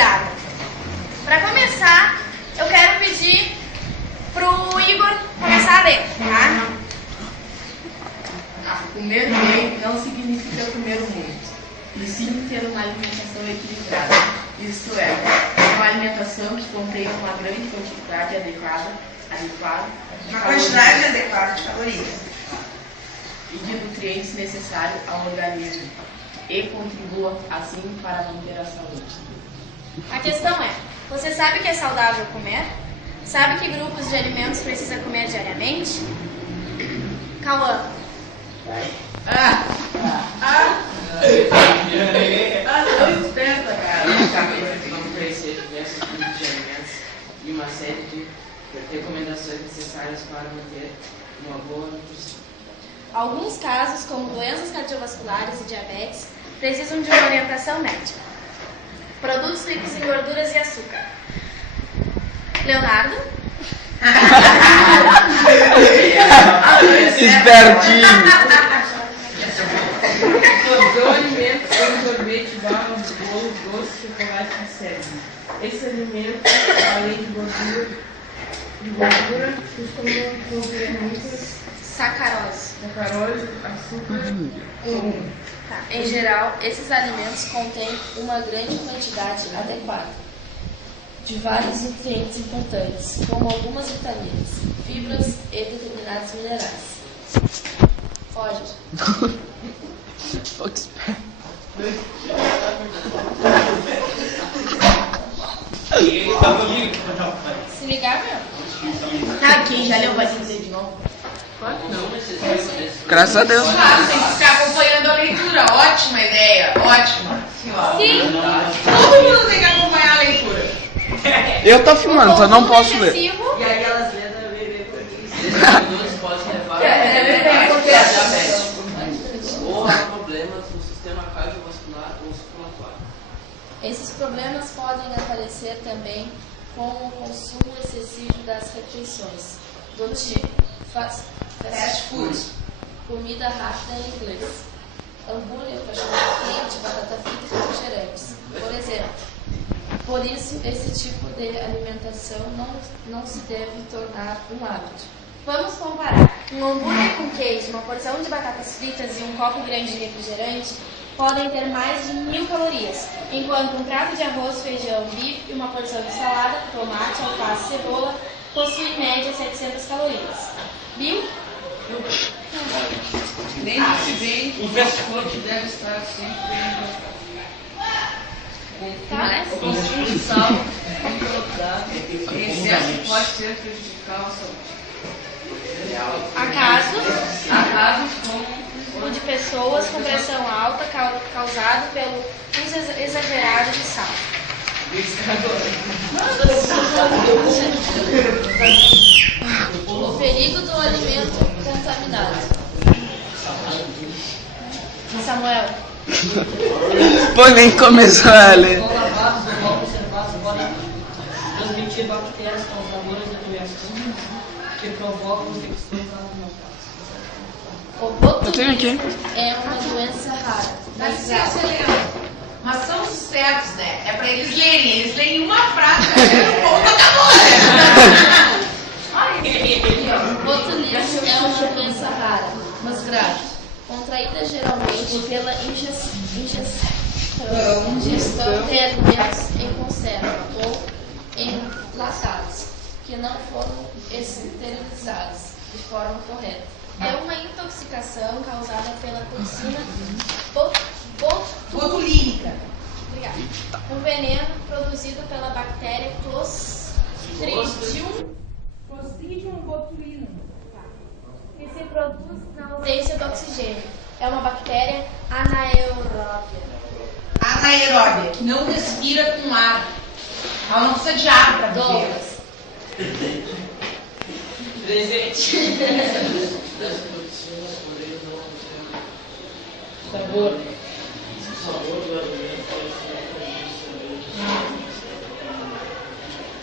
equilibrada. Para começar, eu quero pedir pro Igor começar a ler, tá? Comer bem não significa comer muito, e sim ter uma alimentação equilibrada. Isto é, uma alimentação que contenha uma grande quantidade adequada uma quantidade adequada de calorias e de nutrientes necessários ao organismo e contribua assim para manter a saúde. A questão é, você sabe que é saudável comer? Sabe que grupos de alimentos precisa comer diariamente? Cauã. Não esperta, cara. Vamos conhecer diversos tipos de alimentos e uma série de recomendações necessárias para manter uma boa nutrição. Alguns casos, como doenças cardiovasculares e diabetes, precisam de uma orientação médica. Produtos ricos em gorduras e açúcar. Leonardo? Espertinho. São alimentos como sorvete, barras, bolo, doce, chocolate e sério. Esse alimento, além de gordura costumam conter muitas Sacarose. açúcar comum. Tá. Em geral, esses alimentos contêm uma grande quantidade adequada de vários nutrientes importantes, como algumas vitaminas, fibras e determinados minerais. Roger. Se ligar, meu. Sabe quem já leu vai dizer de novo? Claro que não. Graças a Deus. Claro, tem que ficar acompanhando a leitura. Ótima ideia, ótima. Sim. Todo mundo tem que acompanhar a leitura. Eu tô filmando, só não posso ler. Excessivo. E aí elas lêem da bebê por isso. Esses produtos podem levar a diabetes ou a problemas no sistema cardiovascular ou circulatório. Esses problemas podem aparecer também com o consumo excessivo das refeições, do tipo fast food, comida rápida em inglês, hambúrguer, cachorro quente, batata frita e refrigerantes, por exemplo. Por isso, esse tipo de alimentação não se deve tornar um hábito. Vamos comparar. Um hambúrguer com queijo, uma porção de batatas fritas e um copo grande de refrigerante podem ter mais de 1000 calorias, enquanto um prato de arroz, feijão, bife e uma porção de salada, tomate, alface e cebola possui em média 700 calorias. Bill? Lembre-se bem que o fast food deve estar sempre bem Tá? O consumo de sal controlado em excesso pode ser prejudicial à saúde. Há casos como o de pessoas com pressão alta causado pelo uso exagerado de sal. O perigo do alimento contaminado. Samuel? Pô, nem começou a ler. Lavados ou mal conservados podem transmitir bactérias causadoras de doenças que provocam infecções alimentares. Eu tenho aqui. É uma doença rara, Mas mas licença, Leandro. Mas são os espertos, né? É pra eles lerem. Eles leem uma frase, o ponto acabou, né? o botulismo é uma doença rara, mas grave, contraída geralmente pela ingestão de alimentos em conserva ou enlatados, que não foram esterilizados de forma correta. É uma intoxicação causada pela toxina Botulínica. Obrigada. Um veneno produzido pela bactéria Clostridium botulinum, que se produz na ausência do oxigênio. É uma bactéria anaeróbia. Anaeróbia, que não respira com ar. Ela não precisa de ar para viver. Douglas. Presente. Das toxinas poderiam não ter Sabor. o sabor do alimento pode ser prejudicial.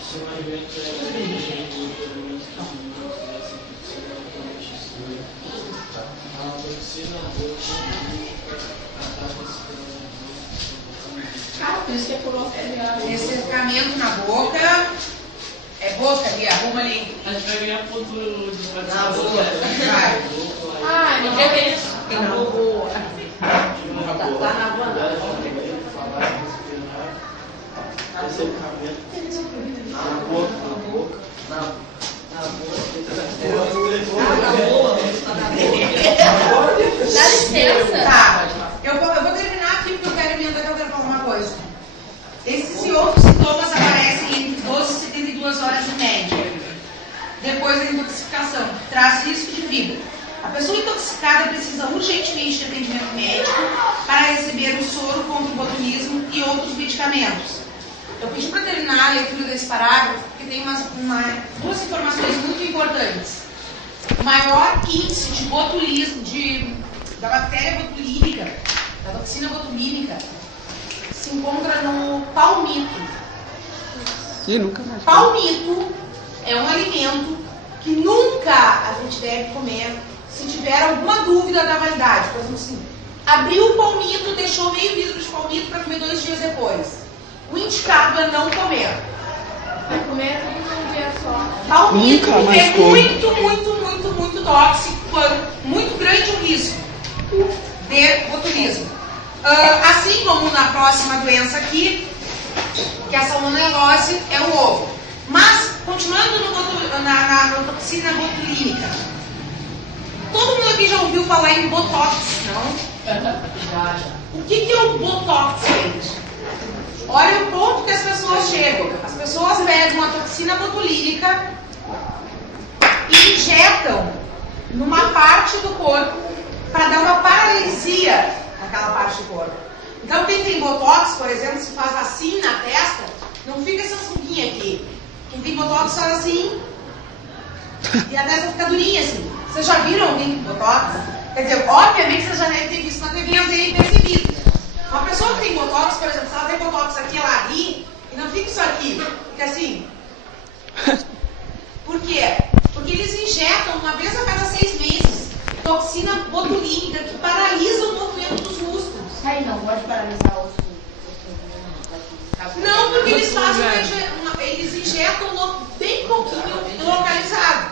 Se o alimento a toxina botulinúrica ataca-se pela Por isso que é colocar. Ressencamento na boca. É boca ali, arruma ali. A gente vai ganhar ponto de Na boca. Vai. Ah, não é isso. Na boca. Tá na boa. Dá licença. Tá. Eu vou terminar aqui porque eu quero emendar que eu quero falar uma coisa. Esses e outros sintomas aparecem entre 12 e 72 horas em média, depois da intoxicação, que traz risco de vida. A pessoa intoxicada precisa urgentemente de atendimento médico para receber o soro contra o botulismo e outros medicamentos. Eu pedi para terminar a leitura desse parágrafo porque tem duas informações muito importantes. O maior índice de botulismo, da bactéria botulínica, da toxina botulínica, se encontra no palmito. Ih, nunca mais. Palmito é um alimento que nunca a gente deve comer se tiver alguma dúvida da validade. Por exemplo, assim, abriu o palmito, deixou meio vidro de palmito para comer 2 dias depois. O indicado é não comer. Vai comer tudo num dia só. Palmito Nunca mais é como. muito tóxico, muito grande o risco de botulismo. Assim como na próxima doença aqui, que a salmonelose é o ovo. Mas, continuando na toxina botulínica, todo mundo aqui já ouviu falar em botox, não? Já. O que é o botox, gente? Olha o ponto que as pessoas chegam. As pessoas pegam uma toxina botulínica e injetam numa parte do corpo para dar uma paralisia naquela parte do corpo. Então, quem tem botox, por exemplo, se faz assim na testa, não fica essa ruguinha aqui. Quem tem botox faz assim e a testa fica durinha assim. Vocês já viram alguém com botox? Quer dizer, obviamente vocês já devem ter visto na TV e não terem percebido. Uma pessoa que tem botox, por exemplo, se ela tem botox aqui, ela ri, e não fica isso aqui, fica assim. Por quê? Porque eles injetam uma vez a cada 6 meses toxina botulínica que paralisa o movimento dos músculos. Aí não pode paralisar os. Não, porque eles fazem eles injetam bem pouquinho localizado.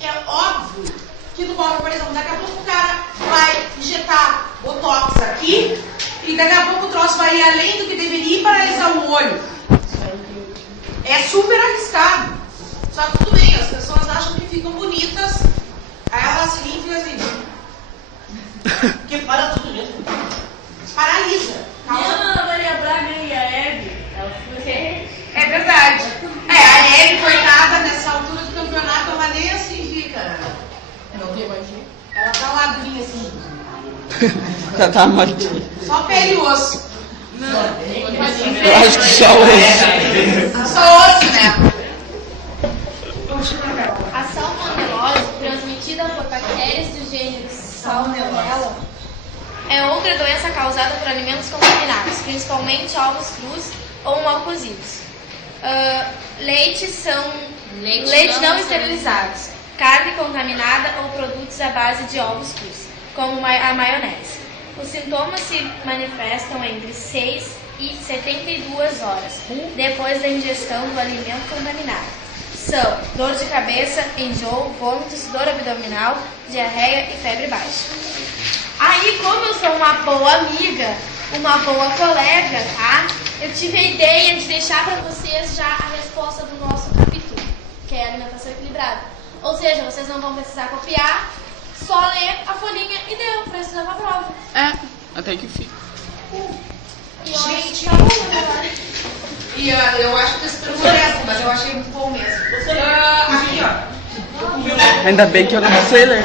É óbvio que no móvel, por exemplo, daqui a pouco o cara vai injetar botox aqui e daqui a pouco o troço vai ir além do que deveria e paralisar o olho. É super arriscado. Só que tudo bem, as pessoas acham que ficam bonitas, aí elas se limpam assim. Que para tudo mesmo. Paralisa. Não, Maria Braga e a Hebe. É verdade. A Hebe, coitada, nessa altura do campeonato, ela nem assim fica. Não tem mais jeito. Ela tá lá durinha assim. Já tá mortinho. Só pele e osso. Eu acho que só o Só osso, né? A salmonelose, transmitida por bactérias do gênero Salmonella, é outra doença causada por alimentos contaminados, principalmente ovos crus ou mal cozidos. Leite não esterilizados, carne contaminada ou produtos à base de ovos crus, como a maionese. Os sintomas se manifestam entre 6 e 72 horas depois da ingestão do alimento contaminado. São dor de cabeça, enjoo, vômitos, dor abdominal, diarreia e febre baixa. Aí, como eu sou uma boa amiga, uma boa colega, tá? Eu tive a ideia de deixar para vocês já a resposta do nosso capítulo, que é alimentação equilibrada. Ou seja, vocês não vão precisar copiar, só ler a folhinha e deu para estudar pra prova. É, até que fica. E eu Gente, acho que tá bom agora. E eu acho que esse pergunta é essa, mas eu achei muito bom mesmo. Aqui, ó. Ainda bem que eu não sei ler.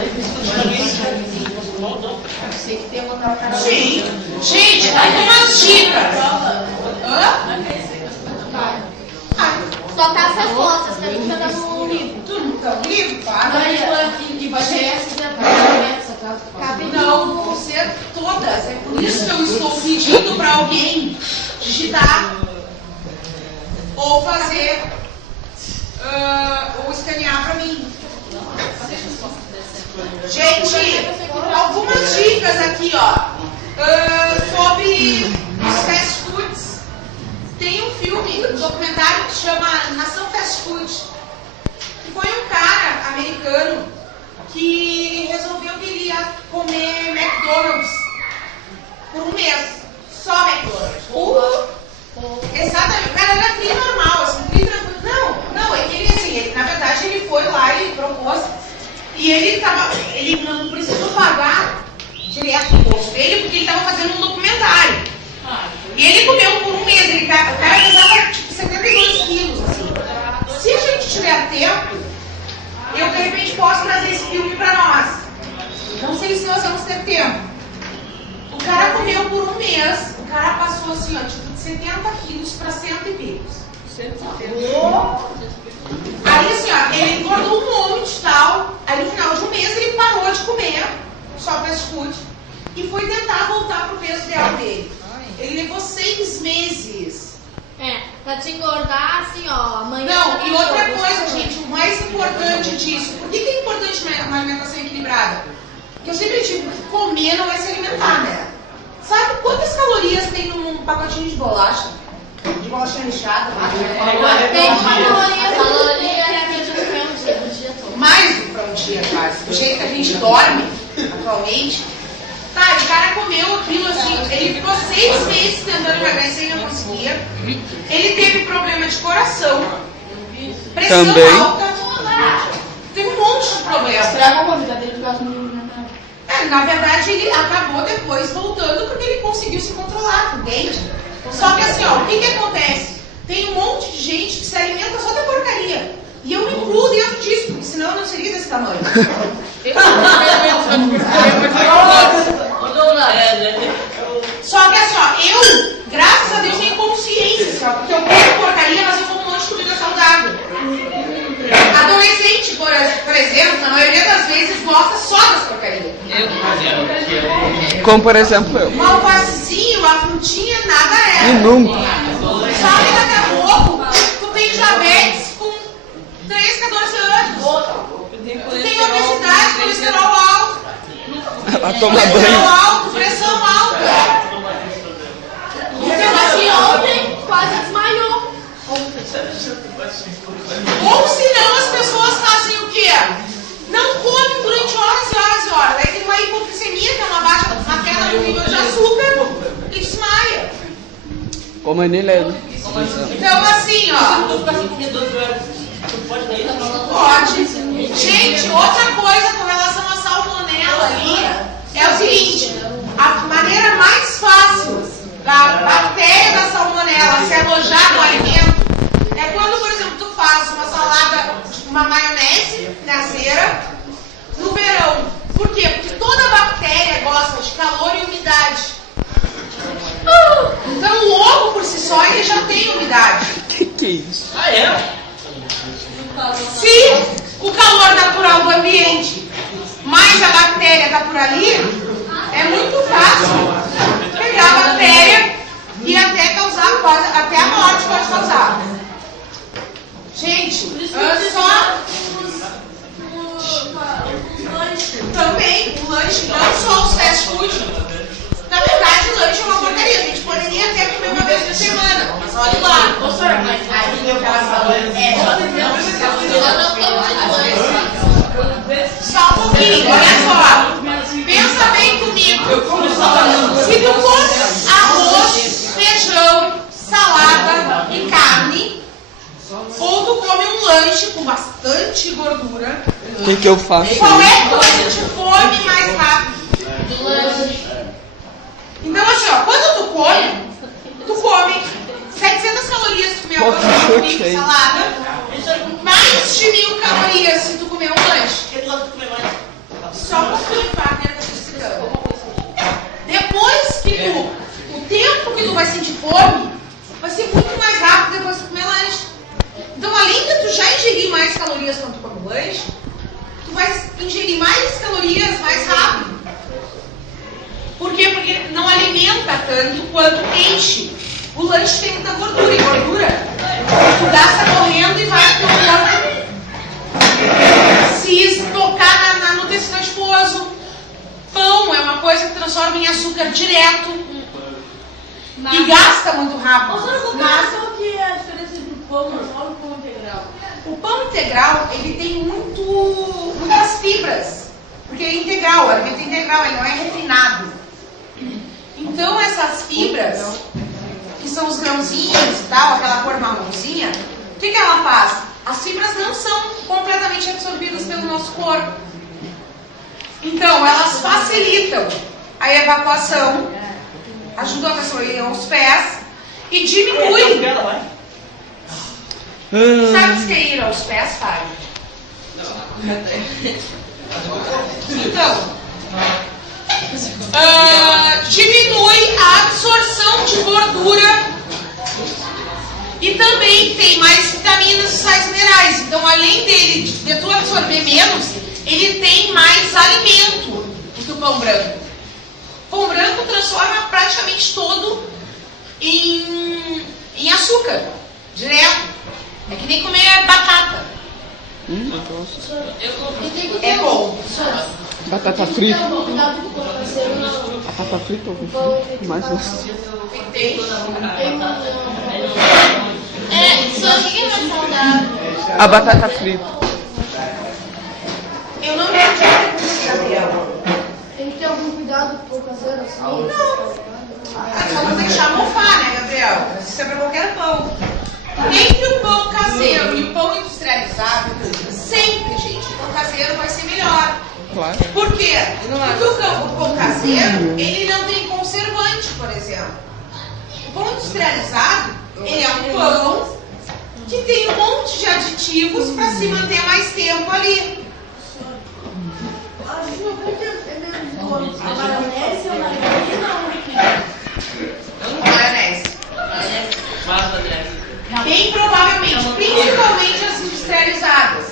Sei que tem que botar o cara. Gente, algumas dicas. Só tá as respostas, que a gente vai dar no livro. Tudo então, livro, claro. E vai ser essa doença, tá? Não, vão ser todas. É por isso que eu estou pedindo para alguém digitar ou fazer ou escanear para mim. Gente, algumas dicas aqui, ó, sobre os fast foods que chama Nação Fast Food. Que foi um cara americano que resolveu que ele ia comer McDonald's por um mês. Só McDonald's. Exatamente. O cara era tri normal, assim, tri tranquilo. Não, é que ele, na verdade, ele foi lá e propôs. E ele não precisou pagar direto o bolso dele, porque ele estava fazendo um documentário. E ele comeu por um mês. O cara pesava tipo 72 quilos, assim. Se a gente tiver tempo, eu de repente posso trazer esse filme para nós. Não sei se nós vamos ter tempo. O cara comeu por um mês. O cara passou assim, ó, tipo de 70 quilos para 100 e picos. Aí assim, ó, ele engordou um monte e tal. Aí no final de um mês ele parou de comer só fast food e foi tentar voltar pro peso ideal dele. Ele levou 6 meses. Pra te engordar assim, ó, amanhã. Não, e outra coisa, gente, o mais importante disso, por que é importante uma alimentação equilibrada? Porque eu sempre digo que comer não é se alimentar, né? Sabe quantas calorias tem num pacotinho de bolacha? De bolacha recheada? Tem uma caloria que a gente não tem um dia todo. Mais do que para um dia, quase. Do jeito que a gente dorme atualmente. Tá, o cara comeu aquilo assim, ele ficou 6 meses tentando emagrecer e não conseguia. Ele teve problema de coração, pressão Também. alta, tem um monte de problemas. Estragou a vida dele por causa do alimentar. Na verdade, ele acabou depois voltando porque ele conseguiu se controlar, entende? Só que assim, ó, o que acontece? Tem um monte de gente que se alimenta só da porcaria. E eu me incluo dentro disso, porque senão eu não seria desse tamanho. Só que assim, ó, eu, graças a Deus, tenho consciência, assim, ó, porque eu como porcaria, mas eu como um monte de comida saudável. Adolescente, por exemplo, na maioria das vezes, gosta só das porcarias. Como por exemplo eu. Um alfacezinho, uma frutinha, nada é. E nunca. Só que daqui a pouco, tu tem diabetes com 13, 14 anos. Tu tem obesidade, colesterol alto. Ela toma Colesterol banho. alto, pressão alta. Então assim, Ontem quase desmaiou. ou senão as pessoas fazem o quê? Não comem durante horas e horas e horas. Daí tem uma hipoglicemia, que é uma queda no nível de açúcar, e desmaia. Como a Nilene. Então assim, ó. Pode. Gente, outra coisa com relação à salmonela ali é o seguinte: a maneira mais fácil da bactéria da salmonela se alojar no alimento é quando, por exemplo, tu faz uma salada, uma maionese caseira no verão. Por quê? Porque toda bactéria gosta de calor e umidade. Então o ovo por si só ele já tem umidade. Que é isso? Se o calor natural do ambiente mais a bactéria está por ali, é muito fácil pegar a bactéria e até causar, até a morte pode causar. Gente, só também o lanche, não só os fast food. Na verdade, o lanche é uma porcaria. A gente poderia até comer uma vez por semana, mas olha lá. Só um pouquinho, olha só. Pensa bem comigo. Se tu come arroz, feijão, salada e carne, ou tu come um lanche com bastante gordura, O que eu faço? qual é que tu sente fome mais rápido? Então assim, ó, quando tu come 700 calorias se tu comer Pô, arroz, que feijão, chute aí. salada, mais de 1000 calorias se tu comer um lanche. Só um pouquinho, tá? Né? Depois que o tempo que tu vai sentir fome vai ser muito mais rápido depois de comer lanche. Então, além de tu já ingerir mais calorias quando tu come lanche, tu vai ingerir mais calorias mais rápido. Por quê? Porque não alimenta tanto quanto enche. O lanche tem muita gordura, e gordura tu gasta correndo e vai pro corpo se estocar no tecido adiposo. Pão é uma coisa que transforma em açúcar direto e gasta muito rápido. Qual que é a diferença entre o pão e integral, ele tem muitas fibras, porque é integral, o alimento é integral, ele não é refinado. Então essas fibras, que são os grãozinhos e tal, aquela cor marronzinha, o que ela faz? As fibras não são completamente absorvidas pelo nosso corpo. Então elas facilitam a evacuação, ajudam a pessoa a ir aos pés e diminui. Sabe o que é ir aos pés, Fábio? Então, diminui a absorção de gordura e também tem mais vitaminas e sais minerais. Então, além de tu absorver menos, ele tem mais alimento do que o pão branco. O pão branco transforma praticamente todo em açúcar, direto. É que nem comer batata. É bom. Batata frita. Batata frita ou mais Tem. Só que é mais saudável. a batata frita. Eu não entendi a pergunta, Gabriel. Tem que ter algum cuidado com o caseiro, assim? Só não deixar mofar, né, Gabriel? Isso é para qualquer pão. Entre o pão caseiro e o pão industrializado, sempre, gente, o pão caseiro vai ser melhor. Claro. Por quê? Porque o pão caseiro, ele não tem conservante, por exemplo. O pão industrializado, ele é um pão que tem um monte de aditivos para se manter mais tempo ali. A maionese ou margarina Maionese. Bem provavelmente, principalmente as industrializadas.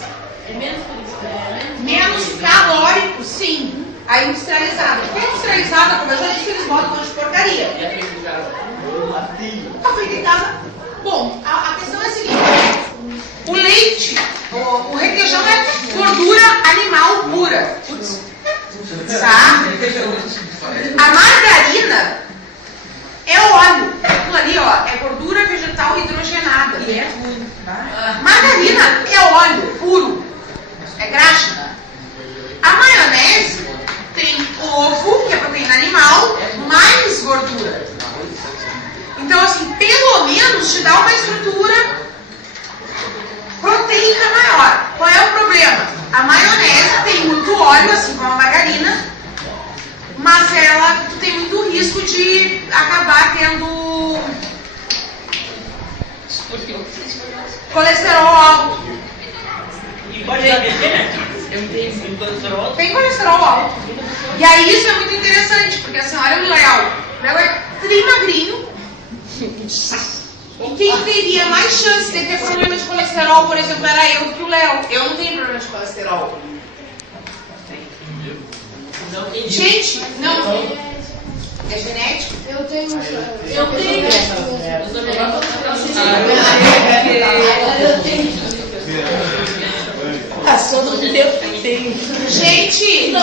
Menos calórico, sim, a industrializada. Porque a industrializada, como eu já disse, eles botam um monte de porcaria. A feita em casa. Bom, a questão é a seguinte: o leite, o requeijão é gordura animal pura. Tá? A margarina é óleo. Aquilo ali, ó, é gordura vegetal hidrogenada. E é ruim, tá? Margarina é óleo puro. É graxa. A maionese tem ovo, que é proteína animal, mais gordura. Então, assim, pelo menos te dá uma estrutura proteica maior. Qual é o problema? A maionese tem muito óleo, assim como a margarina, mas ela tem muito risco de acabar tendo colesterol alto. E pode dar né? Tem colesterol. Tem colesterol alto. E aí isso é muito interessante, porque a senhora e o Léo é tri magrinho. E quem teria mais chance de ter problema de colesterol, por exemplo, era eu do que o Léo. Eu não tenho problema de colesterol. Gente, não. É genético? Eu tenho. Passou do tempo que tem. Gente,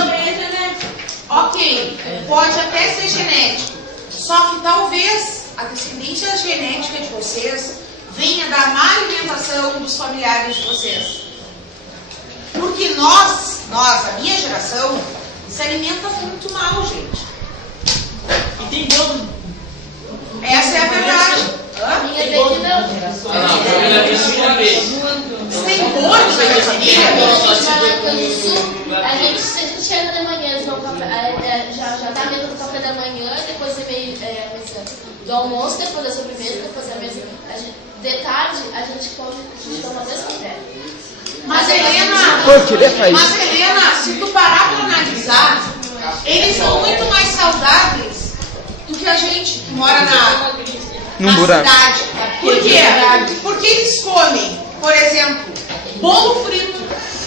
ok, pode até ser genético. Só que talvez a descendência genética de vocês venha da má alimentação dos familiares de vocês. Porque nós, a minha geração, se alimenta muito mal, gente. Entendeu? Essa é a verdade. A minha vez que não. Tem gordo na minha família? A gente chega de manhã, já tá dentro do café da manhã, depois do almoço, depois da sobremesa, depois da mesa. De tarde, a gente toma dois cafés. Mas Helena, se tu parar para analisar, eles são muito mais saudáveis do que a gente que mora na cidade. Por quê? Porque eles comem, por exemplo, bolo frito.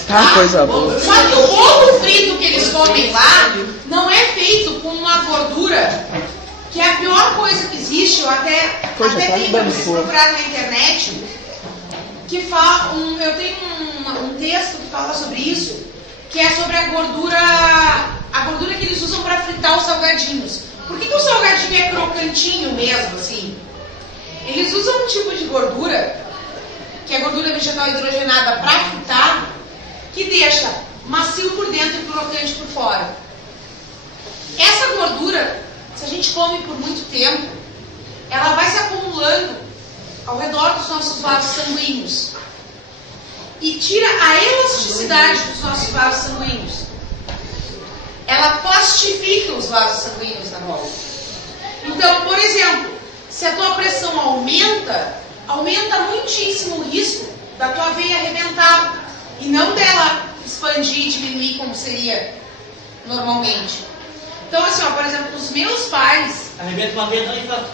Ah, coisa boa. Só que o bolo frito que eles comem lá não é feito com uma gordura que é a pior coisa que existe. Eu até tenho para vocês procurar na internet que fala, eu tenho um texto que fala sobre isso, que é sobre a gordura que eles usam para fritar os salgadinhos. Por que o salgadinho é crocantinho mesmo, assim? Eles usam um tipo de gordura que é gordura vegetal hidrogenada para fritar, que deixa macio por dentro e crocante por fora. Essa gordura, se a gente come por muito tempo, ela vai se acumulando ao redor dos nossos vasos sanguíneos e tira a elasticidade dos nossos vasos sanguíneos. Ela plastifica os vasos sanguíneos na volta. Então, por exemplo, se a tua pressão aumenta muitíssimo o risco da tua veia arrebentar e não dela expandir e diminuir como seria normalmente. Então, assim, ó, por exemplo, os meus pais... Arrebenta uma veia, não inflama.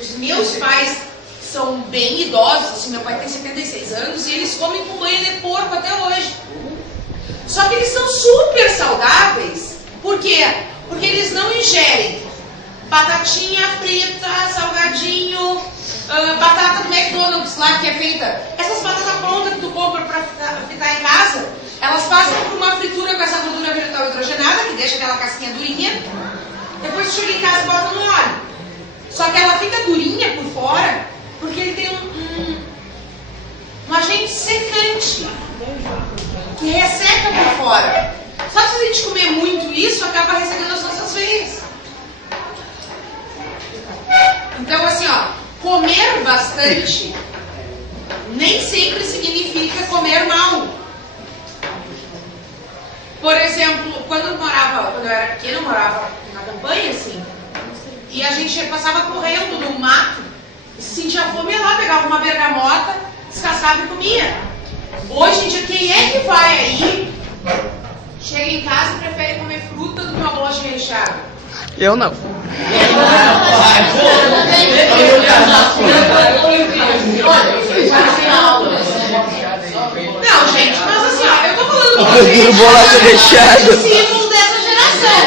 Os meus pais são bem idosos, assim, meu pai tem 76 anos e eles comem com banha de porco até hoje. Só que eles são super saudáveis. Por quê? Porque eles não ingerem batatinha frita, salgadinho, batata do McDonald's lá que é feita. Essas batatas prontas que tu compra para fritar em casa, elas passam por uma fritura com essa gordura vegetal hidrogenada, que deixa aquela casquinha durinha. Depois tu chega em casa e bota no óleo. Só que ela fica durinha por fora, porque ele tem um agente secante, que resseca por fora. Só que se a gente comer muito isso, acaba ressecando as nossas veias. Então, assim, ó, comer bastante nem sempre significa comer mal. Por exemplo, quando eu era pequena, eu morava na campanha, assim, e a gente passava correndo no mato, se sentia fome, ia lá, pegava uma bergamota, descascava e comia. Hoje em dia, quem é que vai aí, chega em casa e prefere comer fruta do que uma bolacha recheada? Eu não. Não, gente, mas assim, ó, eu tô falando com Eu vocês. prefiro bolacha recheada. Símbolos dessa geração.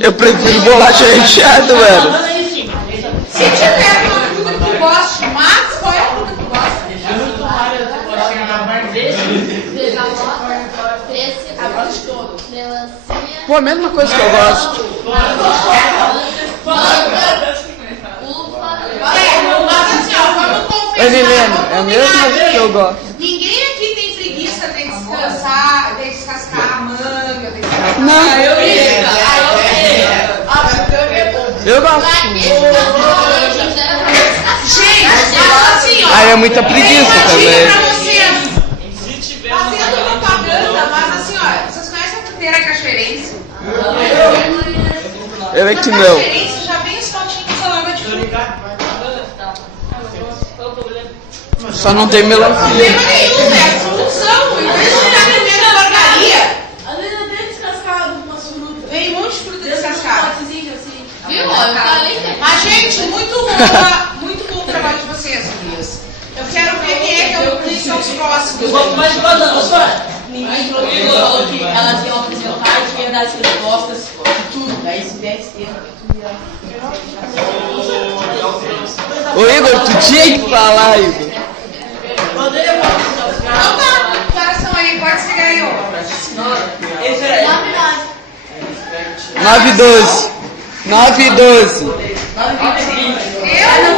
Eu prefiro bolacha recheada, velho. Se tiver uma fruta que tu goste, Max, qual é a fruta que tu gosta? Melancia, Pô, a mesma coisa que eu gosto. Mas assim, ó, vamos confessar. Ô, Milena, é a mesma que eu gosto. Ninguém aqui tem preguiça de descansar, de descascar a manga, de descascar... Não. Eu gosto. Gente, mas assim, ó... Aí é muita preguiça tem uma também. dica pra vocês. Fazendo propaganda, mas assim, ó, vocês conhecem a fruteira cachoeirense? Eu é que Na não. cachoeirense já vem os potinhos de salada de fruta. Só não tem melancia. Problema nenhum, é a solução. Em vez de ficar vendendo porcaria, Às vezes até descascado com umas frutas. vem um monte de fruta descascada. Assim. viu? Olha, tá além da... Mas, gente, muito bom o trabalho de vocês, gurias. Eu quero ver quem é que eu vou são os próximos. Mas falando, só. Ninguém falou que elas iam apresentar e tinha dar as respostas de tudo. Daí se desse tempo, tu ia... Ô, Igor, tu tinha que falar, Igor. Então tá, que horas são aí? Pode chegar aí, ó. 9h12. 9h12. Eu?